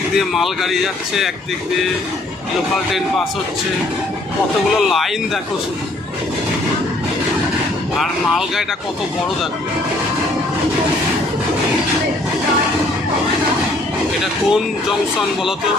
একদিক দিয়ে মালগাড়ি যাচ্ছে, একদিক দিয়ে লোকাল ট্রেন পাস হচ্ছে, কতগুলো লাইন দেখো শুধু। আর মালগাড়িটা কত বড় দেখো। এটা কোন জংশন বলো তো?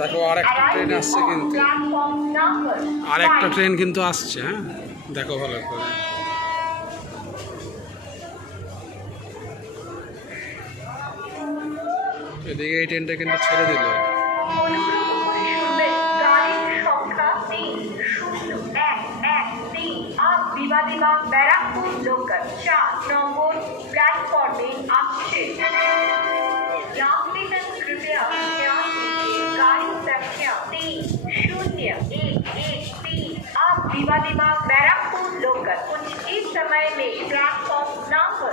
দেখো আর একটা ট্রেন আসছে, কিন্তু আর একটা ট্রেন কিন্তু আসছে। হ্যাঁ, দেখো ভালো করে। এদিকে এই ট্রেনটা কিন্তু ছেড়ে দিল। बैरकपुर लोकल 4 नंबर प्लेटफॉर्म में आपसे यात्रीगण कृपया ध्यान दीजिए। गाड़ी संख्या 3011 आप विवादिबाग बैरकपुर लोकल कुछ इस समय में प्लेटफॉर्म नंबर